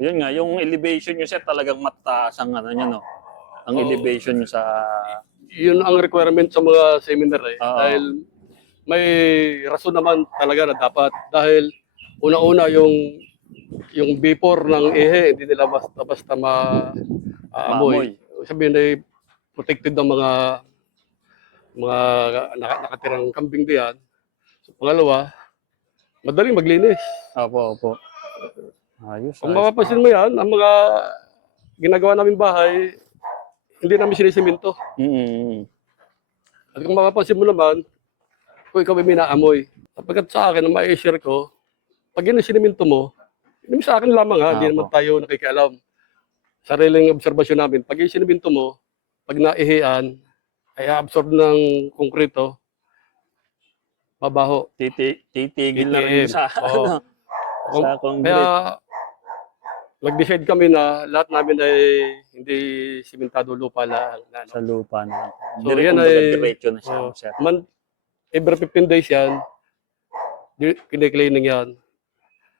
Yun nga, yung elevation nyo sir talagang mataas ang ano nyo, no? Ang Oo. elevation nyo sa... Yun ang requirement sa mga seminar eh. Oo. Dahil may rason naman talaga na dapat. Dahil una-una yung before ng ehe, hindi nila basta maamoy. Sabihin ay protected ng mga nakatirang kambing diyan. So, pangalawa, madaling maglinis. Opo, opo. Ayos, Kung ayos. mapapansin mo yan, ang mga ginagawa namin bahay, hindi namin sinisiminto. Mm. At kung mapapansin mo naman, kung ikaw ay minaamoy, sapagkat sa akin, ang mai-share ko, pag yun ang siniminto mo, yun sa akin lamang ha, hindi naman tayo nakikialam. Sariling obserbasyon namin, pag yung siniminto mo, pag naihian, ay absorb ng konkreto, mabaho. Titigil na rin sa, ano, sa concrete. Kaya, nag-decide kami na lahat namin ay hindi simentado lupa lang. Sa lupa na. So, yan ay, Diretso na siya, sir. every 15 days yan, kine-cleaning yan.